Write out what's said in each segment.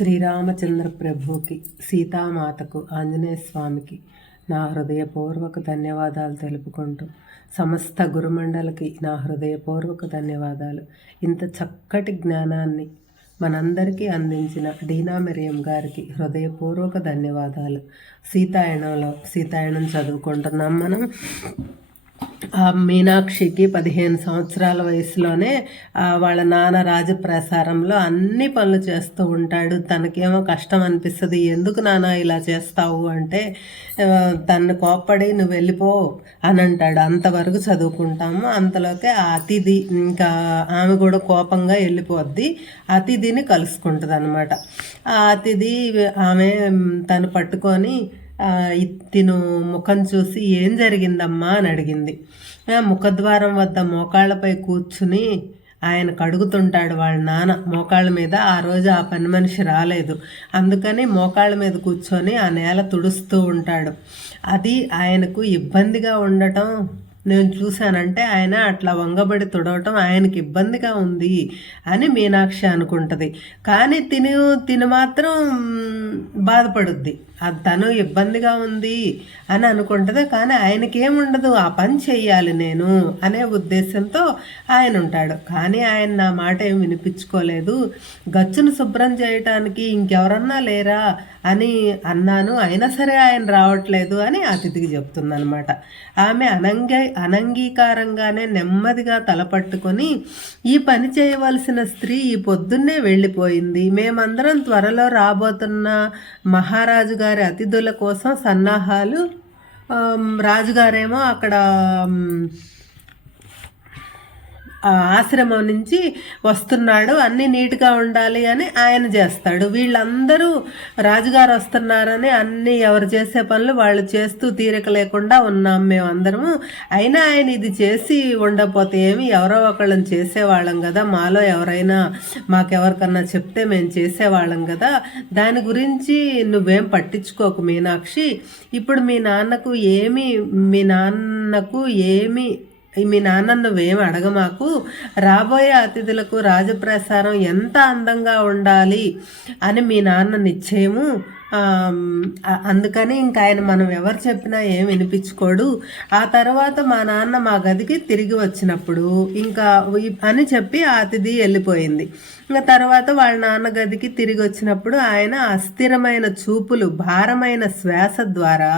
శ్రీరామచంద్ర ప్రభుకి, సీతామాతకు, ఆంజనేయ స్వామికి నా హృదయపూర్వక ధన్యవాదాలు తెలుపుకుంటూ, సమస్త గురుమండలికి నా హృదయపూర్వక ధన్యవాదాలు. ఇంత చక్కటి జ్ఞానాన్ని మనందరికీ అందించిన డీనా మిరియం గారికి హృదయపూర్వక ధన్యవాదాలు. సీతాయనం చదువుకుంటున్నాం మనం. మీనాక్షికి 15 సంవత్సరాల వయసులోనే వాళ్ళ నాన్న రాజప్రసారంలో అన్ని పనులు చేస్తూ ఉంటాడు. తనకేమో కష్టం అనిపిస్తుంది. ఎందుకు నాన్న ఇలా చేస్తావు అంటే, తను కోప్పడి నువ్వు వెళ్ళిపో అని అంటాడు. అంతవరకు చదువుకుంటాము. అంతలోకే ఆ అతిథి, ఇంకా ఆమె కూడా కోపంగా వెళ్ళిపోద్ది. అతిథిని కలుసుకుంటుంది అనమాట. ఆ అతిథి తను పట్టుకొని తిను ముఖం చూసి ఏం జరిగిందమ్మా అని అడిగింది. ముఖద్వారం వద్ద మోకాళ్ళపై కూర్చుని ఆయన కడుగుతుంటాడు వాళ్ళ నాన్న మోకాళ్ళ మీద. ఆ రోజు ఆ పని మనిషి రాలేదు, అందుకని మోకాళ్ళ మీద కూర్చొని ఆ నేల తుడుస్తూ ఉంటాడు. అది ఆయనకు ఇబ్బందిగా ఉండటం నేను చూశానంటే, ఆయన అట్లా వంగబడి తుడవటం ఆయనకి ఇబ్బందిగా ఉంది అని మీనాక్షి అనుకుంటుంది. కానీ తిను మాత్రం బాధపడుద్ది. తను ఇబ్బందిగా ఉంది అని అనుకుంటుంది. కానీ ఆయనకేముండదు, ఆ పని చెయ్యాలి నేను అనే ఉద్దేశంతో ఆయన ఉంటాడు. కానీ ఆయన నా మాట ఏం వినిపించుకోలేదు. గచ్చును శుభ్రం చేయటానికి ఇంకెవరన్నా లేరా అని అన్నాను, అయినా సరే ఆయన రావట్లేదు అని అతిథికి చెప్తుందనమాట. ఆమె అనంగీకారంగానే నెమ్మదిగా తలపట్టుకొని, ఈ పని చేయవలసిన స్త్రీ ఈ పొద్దున్నే వెళ్ళిపోయింది. మేమందరం త్వరలో రాబోతున్న మహారాజు గారి అతిథుల కోసం సన్నాహాలు. రాజుగారేమో అక్కడ ఆశ్రమం నుంచి వస్తున్నాడు, అన్నీ నీట్గా ఉండాలి అని ఆయన చేస్తాడు. వీళ్ళందరూ రాజుగారు వస్తున్నారని అన్నీ ఎవరు చేసే పనులు వాళ్ళు చేస్తూ తీరిక లేకుండా ఉన్నాం మేమందరము. అయినా ఆయన ఇది చేసి ఉండకపోతే ఏమి, ఎవరో ఒకళ్ళని చేసేవాళ్ళం కదా, మాలో ఎవరైనా మాకెవరికన్నా చెప్తే మేము చేసేవాళ్ళం కదా, దాని గురించి నువ్వేం పట్టించుకోకు మీనాక్షి. ఇప్పుడు మీ నాన్నకు నువ్వేమి అడగమాకు. రాబోయే అతిథులకు రాజప్రసారం ఎంత అందంగా ఉండాలి అని మీ నాన్న నిశ్చయము. అందుకని ఇంకా ఆయన మనం ఎవరు చెప్పినా ఏం వినిపించుకోడు. ఆ తర్వాత మా నాన్న మా గదికి తిరిగి వచ్చినప్పుడు ఇంకా అని చెప్పి ఆ అతిథి వెళ్ళిపోయింది. ఇంకా తర్వాత వాళ్ళ నాన్న గదికి తిరిగి వచ్చినప్పుడు ఆయన అస్థిరమైన చూపులు, భారమైన శ్వాస ద్వారా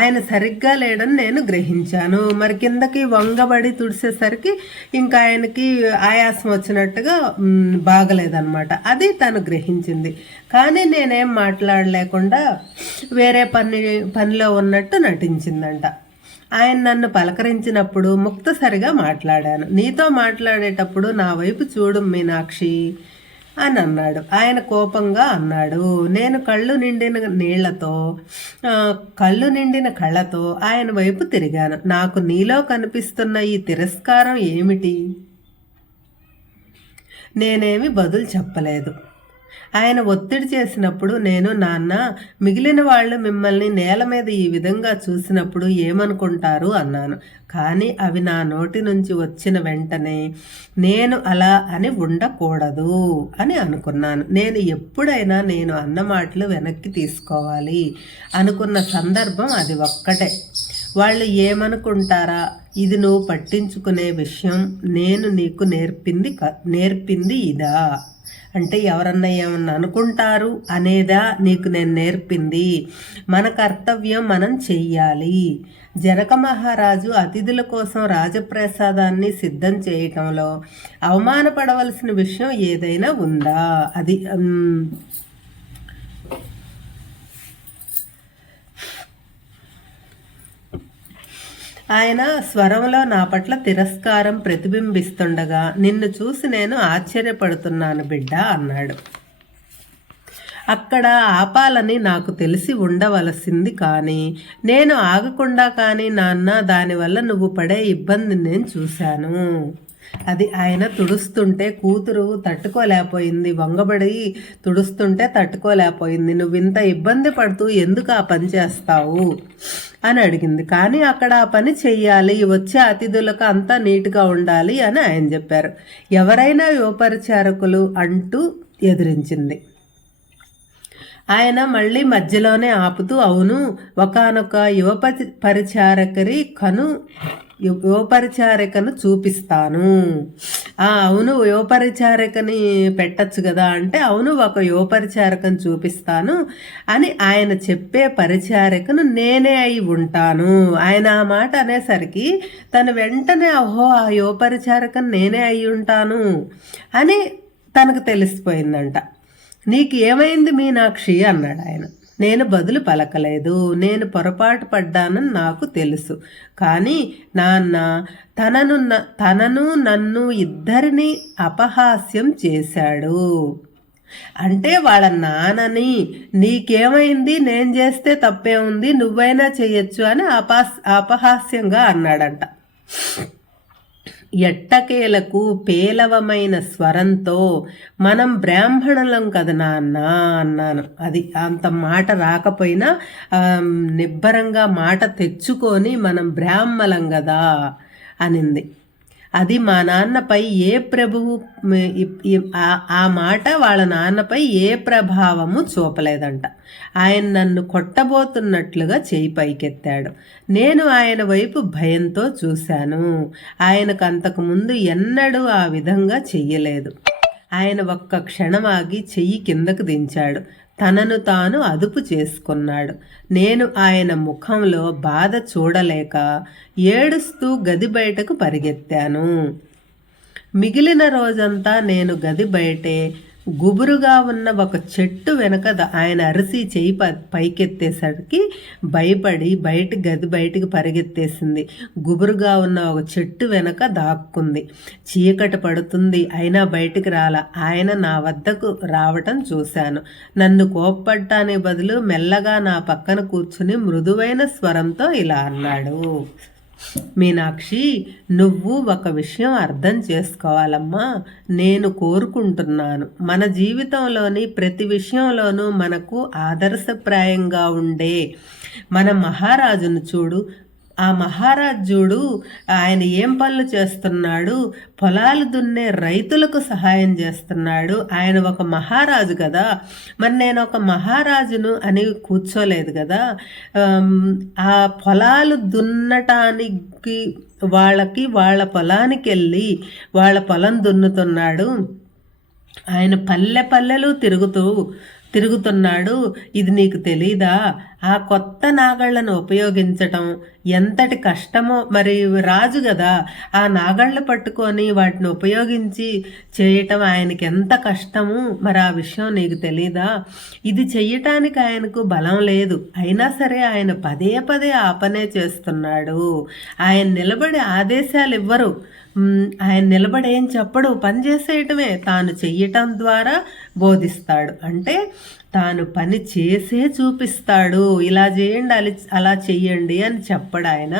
ఆయన సరిగ్గా లేడని నేను గ్రహించాను. మరి కిందకి వంగబడి తుడిసేసరికి ఇంకా ఆయనకి ఆయాసం వచ్చినట్టుగా బాగలేదన్నమాట. అది తను గ్రహించింది. కానీ నేనేం మాట్లాడలేకుండా వేరే పనిలో ఉన్నట్టు నటించిందంట. ఆయన నన్ను పలకరించినప్పుడు ముక్తసరిగా మాట్లాడాను. నీతో మాట్లాడేటప్పుడు నా వైపు చూడు మీనాక్షి అని అన్నాడు. ఆయన కోపంగా అన్నాడు. నేను కళ్ళు నిండిన కళ్ళతో ఆయన వైపు తిరిగాను. నాకు నీలో కనిపిస్తున్న ఈ తిరస్కారం ఏమిటి? నేనేమి బదులు చెప్పలేదు. ఆయన ఒత్తిడి చేసినప్పుడు నేను, నాన్న, మిగిలిన వాళ్ళు మిమ్మల్ని నేల మీద ఈ విధంగా చూసినప్పుడు ఏమనుకుంటారు అన్నాను. కానీ అవి నా నోటి నుంచి వచ్చిన వెంటనే నేను అలా అని ఉండకూడదు అని అనుకున్నాను. నేను ఎప్పుడైనా నేను అన్న మాటలు వెనక్కి తీసుకోవాలి అనుకున్న సందర్భం అది ఒక్కటే. వాళ్ళు ఏమనుకుంటారా, ఇది నువ్వు పట్టించుకునే విషయం. నేను నీకు నేర్పింది ఇదా అంటే, ఎవరన్నా ఏమన్నా అనుకుంటారు అనేదా నీకు నేను నేర్పింది. మన కర్తవ్యం మనం చెయ్యాలి. జనక మహారాజు అతిథుల కోసం రాజప్రసాదాన్ని సిద్ధం చేయటంలో అవమానపడవలసిన విషయం ఏదైనా ఉందా? అది ఆయన స్వరంలో నా పట్ల తిరస్కారం ప్రతిబింబిస్తుండగా, నిన్ను చూసి నేను ఆశ్చర్యపడుతున్నాను బిడ్డ అన్నాడు. అక్కడ ఆపాలని నాకు తెలిసి ఉండవలసింది, కానీ నేను ఆగకుండా కానీ నాన్న, దానివల్ల నువ్వు పడే ఇబ్బందిని నేను చూశాను. అది ఆయన తుడుస్తుంటే కూతురు తట్టుకోలేకపోయింది, వంగబడి తుడుస్తుంటే తట్టుకోలేకపోయింది. నువ్వు ఇంత ఇబ్బంది పడుతూ ఎందుకు ఆ పని చేస్తావు అని అడిగింది. కానీ అక్కడ ఆ పని చెయ్యాలి, వచ్చే అతిథులకు అంతా నీట్గా ఉండాలి అని ఆయన చెప్పారు. ఎవరైనా యువపరిచారకులు అంటూ ఎదిరించింది. ఆయన మళ్ళీ మధ్యలోనే ఆపుతూ, అవును, ఒకానొక యువపరిచారికను చూపిస్తాను. అవును, యువపరిచారికని పెట్టచ్చు కదా అంటే, అవును, ఒక యువపరిచారికను చూపిస్తాను అని ఆయన చెప్పే పరిచారికను నేనే అయి ఉంటాను. ఆయన ఆ మాట అనేసరికి తను వెంటనే, ఓహో, ఆ యువపరిచారికను నేనే అయి ఉంటాను అని తనకు తెలిసిపోయిందంట. నీకు ఏమైంది మీనాక్షి అన్నాడు ఆయన. నేను బదులు పలకలేదు. నేను పొరపాటు పడ్డానని నాకు తెలుసు. కానీ నాన్న తనను నన్ను ఇద్దరిని అపహాస్యం చేశాడు. అంటే వాళ్ళ నాన్నని, నీకేమైంది, నేను చేస్తే తప్పే ఉంది, నువ్వైనా చేయొచ్చు అని అపహాస్యంగా అన్నాడంట. ఎట్టకేలకు పేలవమైన స్వరంతో, మనం బ్రాహ్మణులం కదా నాన్న అన్నాను. అది అంత మాట రాకపోయినా నిబ్బరంగా మాట తెచ్చుకొని మనం బ్రాహ్మలం కదా అనింది. అది మా నాన్నపై ఏ ప్రభువు ఆ మాట వాళ్ళ నాన్నపై ఏ ప్రభావము చూపలేదంట. ఆయన నన్ను కొట్టబోతున్నట్లుగా చేయి పైకెత్తాడు. నేను ఆయన వైపు భయంతో చూశాను. ఆయనకు అంతకుముందు ఎన్నడూ ఆ విధంగా చెయ్యలేదు. ఆయన ఒక్క క్షణం ఆగి చెయ్యి కిందకు దించాడు. తనను తాను అదుపు చేసుకున్నాడు. నేను ఆయన ముఖంలో బాధ చూడలేక ఏడుస్తూ గది బయటకు పరిగెత్తాను. మిగిలిన రోజంతా నేను గది బయటే గుబురుగా ఉన్న ఒక చెట్టు వెనక ఆయన అరిసి చేయి పైకెత్తేసరికి భయపడి గది బయటికి పరిగెత్తేసింది. గుబురుగా ఉన్న ఒక చెట్టు వెనక దాక్కుంది. చీకటి పడుతుంది, అయినా బయటికి రాలా. ఆయన నా వద్దకు రావటం చూశాను. నన్ను కోప్పట్టానికి బదులు మెల్లగా నా పక్కన కూర్చుని మృదువైన స్వరంతో ఇలా అన్నాడు. మీనాక్షి, నువ్వు ఒక విషయం అర్థం చేసుకోవాలమ్మా. నేను కోరుకుంటున్నాను, మన జీవితంలోని ప్రతి విషయంలోనూ మనకు ఆదర్శప్రాయంగా ఉండే మన మహారాజును చూడు. ఆ మహారాజుడు ఆయన ఏం పనులు చేస్తున్నాడు? పొలాలు దున్నే రైతులకు సహాయం చేస్తున్నాడు. ఆయన ఒక మహారాజు కదా. మరి నేను ఒక మహారాజును అని కూర్చోలేదు కదా. ఆ పొలాలు దున్నటానికి వాళ్ళ పొలానికి వెళ్ళి వాళ్ళ పొలం దున్నుతున్నాడు. ఆయన పల్లెలు తిరుగుతున్నాడు. ఇది నీకు తెలీదా? ఆ కొత్త నాగళ్లను ఉపయోగించటం ఎంతటి కష్టమో. మరి రాజు కదా, ఆ నాగళ్ళు పట్టుకొని వాటిని ఉపయోగించి చేయటం ఆయనకి ఎంత కష్టము. మరి ఆ విషయం నీకు తెలీదా? ఇది చెయ్యటానికి ఆయనకు బలం లేదు. అయినా సరే ఆయన పదే ఆ పనే చేస్తున్నాడు. ఆయన నిలబడి ఆదేశాలు ఇవ్వరు. ఆయన నిలబడి ఏం చెప్పడు, పని చేసేయటమే. తాను చెయ్యటం ద్వారా బోధిస్తాడు. అంటే తాను పని చేసే చూపిస్తాడు. ఇలా చేయండి, అలా చెయ్యండి అని చెప్పడు ఆయన.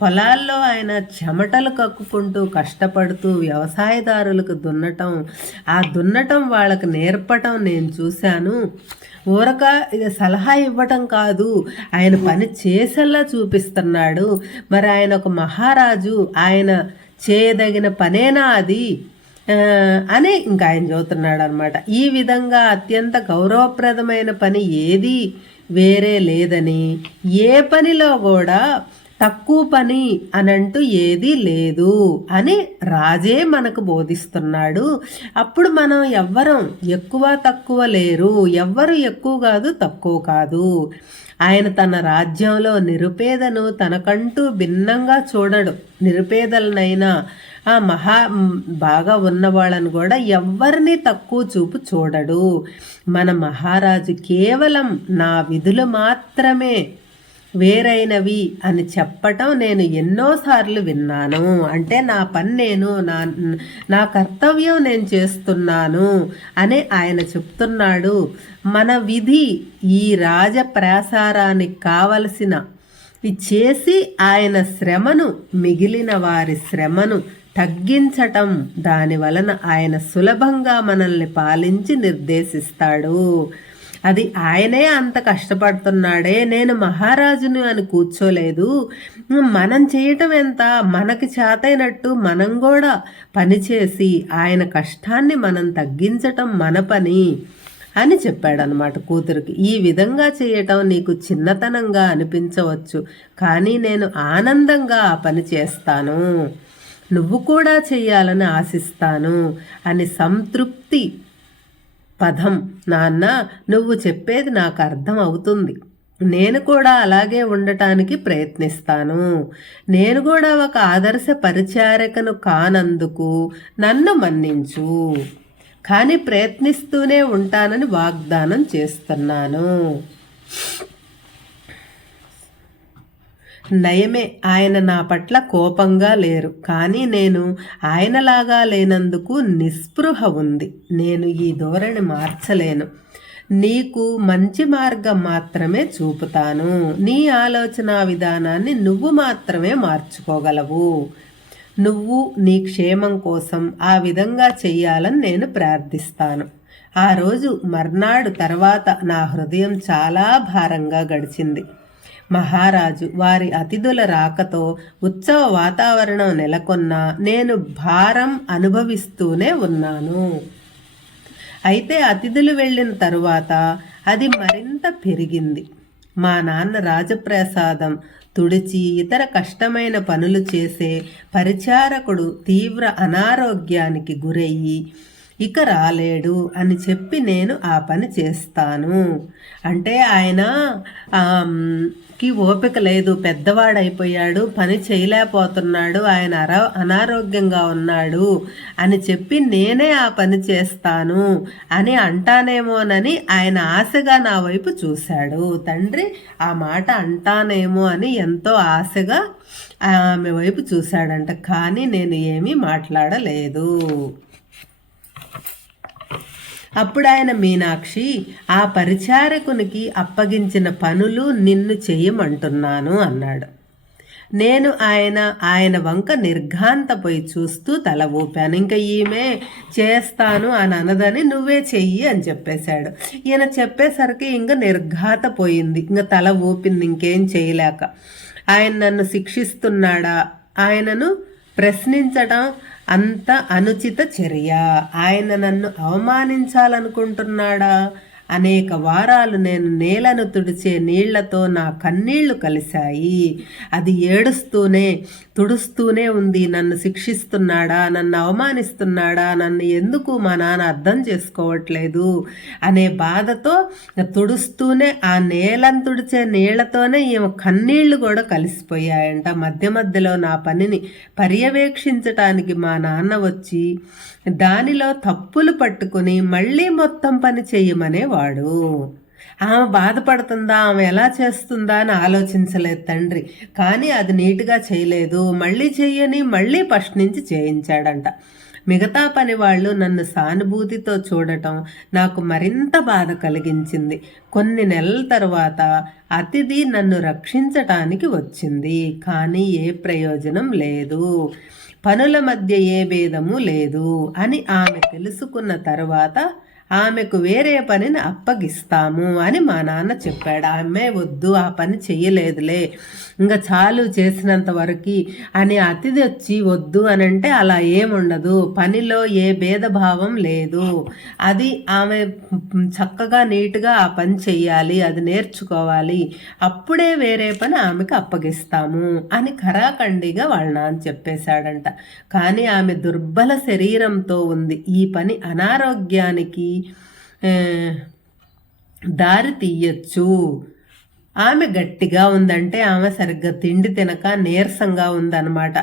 పొలాల్లో ఆయన చెమటలు కక్కుకుంటూ కష్టపడుతూ వ్యవసాయదారులకు దున్నటం వాళ్ళకు నేర్పటం నేను చూశాను. ఊరక ఇది సలహా ఇవ్వటం కాదు, ఆయన పని చేసేలా చూపిస్తున్నాడు. మరి ఆయన ఒక మహారాజు, ఆయన చేయదగిన పనేనా అది అని ఇంకా ఆయన చదువుతున్నాడు అనమాట. ఈ విధంగా అత్యంత గౌరవప్రదమైన పని ఏది వేరే లేదని, ఏ పనిలో కూడా తక్కువ పని అనంటూ ఏదీ లేదు అని రాజే మనకు బోధిస్తున్నాడు. అప్పుడు మనం ఎవ్వరం ఎక్కువ తక్కువ లేరు, ఎవ్వరు ఎక్కువ కాదు తక్కువ కాదు. ఆయన తన రాజ్యంలో నిరుపేదను తనకంటూ భిన్నంగా చూడడు. నిరుపేదలనైనా బాగా ఉన్న వాళ్ళని కూడా ఎవ్వరిని తక్కువ చూపు చూడడు. మన మహారాజు కేవలం నా విధులు మాత్రమే వేరైనవి అని చెప్పటం నేను ఎన్నోసార్లు విన్నాను. అంటే నా పని నా కర్తవ్యం నేను చేస్తున్నాను అని ఆయన చెప్తున్నాడు. మన విధి ఈ రాజప్రాసారానికి కావలసిన చేసి ఆయన శ్రమను, మిగిలిన వారి శ్రమను తగ్గించటం. దాని వలన ఆయన సులభంగా మనల్ని పాలించి నిర్దేశిస్తాడు. అది ఆయనే అంత కష్టపడుతున్నాడే, నేను మహారాజును అని కూర్చోలేదు. మనం చేయటం ఎంత, మనకి చేతైనట్టు మనం కూడా పనిచేసి ఆయన కష్టాన్ని మనం తగ్గించటం మన పని అని చెప్పాడనమాట కూతురికి. ఈ విధంగా చేయటం నీకు చిన్నతనంగా అనిపించవచ్చు, కానీ నేను ఆనందంగా ఆ పని చేస్తాను, నువ్వు కూడా చెయ్యాలని ఆశిస్తాను అని సంతృప్తి పదం. నాన్న, నువ్వు చెప్పేది నాకు అర్థం అవుతుంది, నేను కూడా అలాగే ఉండటానికి ప్రయత్నిస్తాను, నేను కూడా ఒక ఆదర్శ పరిచారకను కానందుకు నన్ను మన్నించు, కానీ ప్రయత్నిస్తూనే ఉంటానని వాగ్దానం చేస్తున్నాను. నయమే, ఆయన నా పట్ల కోపంగా లేరు, కానీ నేను ఆయనలాగా లేనందుకు నిస్పృహ ఉంది. నేను ఈ ధోరణి మార్చలేను. నీకు మంచి మార్గం మాత్రమే చూపుతాను. నీ ఆలోచన విధానాన్ని నువ్వు మాత్రమే మార్చుకోగలవు. నువ్వు నీ క్షేమం కోసం ఆ విధంగా చెయ్యాలని నేను ప్రార్థిస్తాను. ఆ రోజు మర్నాడు తర్వాత నా హృదయం చాలా భారంగా గడిచింది. మహారాజు వారి అతిథుల రాకతో ఉత్సవ వాతావరణం నెలకొన్నా నేను భారం అనుభవిస్తూనే ఉన్నాను. అయితే అతిథులు వెళ్ళిన తరువాత అది మరింత పెరిగింది. మా నాన్న రాజప్రసాదం తుడిచి ఇతర కష్టమైన పనులు చేసే పరిచారకుడు తీవ్ర అనారోగ్యానికి గురయ్యి ఇక రాలేడు అని చెప్పి నేను ఆ పని చేస్తాను. అంటే ఆయనకి ఓపిక లేదు, పెద్దవాడైపోయాడు, పని చేయలేకపోతున్నాడు, ఆయన అనారోగ్యంగా ఉన్నాడు అని చెప్పి నేనే ఆ పని చేస్తాను అని అంటానేమోనని ఆయన ఆశగా నా వైపు చూశాడు. తండ్రి ఆ మాట అంటానేమో అని ఎంతో ఆశగా ఆమె వైపు చూశాడంట, కానీ నేను ఏమీ మాట్లాడలేదు. అప్పుడు ఆయన, మీనాక్షి, ఆ పరిచారకునికి అప్పగించిన పనులు నిన్ను చేయమంటున్నాను అన్నాడు. నేను ఆయన వంక నిర్ఘాంతపోయి చూస్తూ తల ఊపాను. ఇంకా ఈమె చేస్తాను అని అనదని నువ్వే చెయ్యి అని చెప్పేశాడు. ఈయన చెప్పేసరికి ఇంకా నిర్ఘాతపోయింది, ఇంకా తల ఊపింది ఇంకేం చేయలేక. ఆయన నన్ను శిక్షిస్తున్నాడా, ఆయనను ప్రశ్నించడం అంత అనుచిత చర్య, ఆయన నన్ను అవమానించాలనుకుంటున్నాడా? అనేక వారాలు నేను నేలను తుడిచే నీళ్లతో నా కన్నీళ్లు కలిశాయి. అది ఏడుస్తూనే తుడుస్తూనే ఉంది. నన్ను శిక్షిస్తున్నాడా, నన్ను అవమానిస్తున్నాడా, నన్ను ఎందుకు మా నాన్న అర్థం చేసుకోవట్లేదు అనే బాధతో తుడుస్తూనే ఆ నేలను తుడిచే నీళ్లతోనే ఈమె కన్నీళ్లు కూడా కలిసిపోయాయంట. మధ్య మధ్యలో నా పనిని పర్యవేక్షించటానికి మా నాన్న వచ్చి దానిలో తప్పులు పట్టుకుని మళ్ళీ మొత్తం పని చెయ్యమనేవాడు. ఆమె బాధపడుతుందా, ఆమె ఎలా చేస్తుందా అని ఆలోచించలేదు తండ్రి. కానీ అది నీట్గా చేయలేదు, మళ్ళీ చెయ్యని మళ్ళీ ఫస్ట్ నుంచి చేయించాడంట. మిగతా పని వాళ్ళు నన్ను సానుభూతితో చూడటం నాకు మరింత బాధ కలిగించింది. కొన్ని నెలల తర్వాత అతిథి నన్ను రక్షించటానికి వచ్చింది, కానీ ఏ ప్రయోజనం లేదు, పనుల మధ్య ఏ భేదము లేదు అని ఆమె తెలుసుకున్న తర్వాత ఆమెకు వేరే పనిని అప్పగిస్తాము అని మా నాన్న చెప్పాడు. ఆమె వద్దు, ఆ పని చెయ్యలేదులే, ఇంకా చాలు చేసినంత వరకు అని అతిథి వచ్చి వద్దు అని అంటే అలా ఏముండదు, పనిలో ఏ భేదభావం లేదు, అది ఆమె చక్కగా నీట్గా ఆ పని చెయ్యాలి, అది నేర్చుకోవాలి, అప్పుడే వేరే పని ఆమెకు అప్పగిస్తాము అని ఖరాఖండిగా వాళ్ళ నాన్న చెప్పేశాడంట. కానీ ఆమె దుర్బల శరీరంతో ఉంది, ఈ పని అనారోగ్యానికి దారి తీయచ్చు. ఆమె గట్టిగా ఉందంటే ఆమె సరిగ్గా తిండి తినక నీరసంగా ఉందన్నమాట,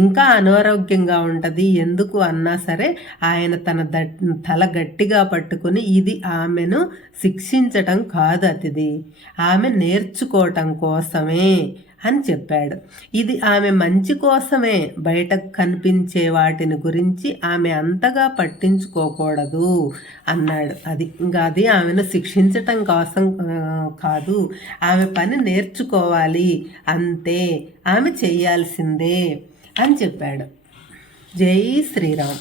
ఇంకా అనారోగ్యంగా ఉంటుంది. ఎందుకు అన్నా సరే ఆయన తన తల గట్టిగా పట్టుకుని, ఇది ఆమెను శిక్షించటం కాదు అతిథి, ఆమె నేర్చుకోవటం కోసమే అని చెప్పాడు. ఇది ఆమె మంచి కోసమే, బయటకు కనిపించే వాటిని గురించి ఆమె అంతగా పట్టించుకోకూడదు అన్నాడు. అది ఆమెను శిక్షించటం కోసం కాదు, ఆమె పని నేర్చుకోవాలి అంతే, ఆమె చేయాల్సిందే అని చెప్పాడు. జై శ్రీరామ్.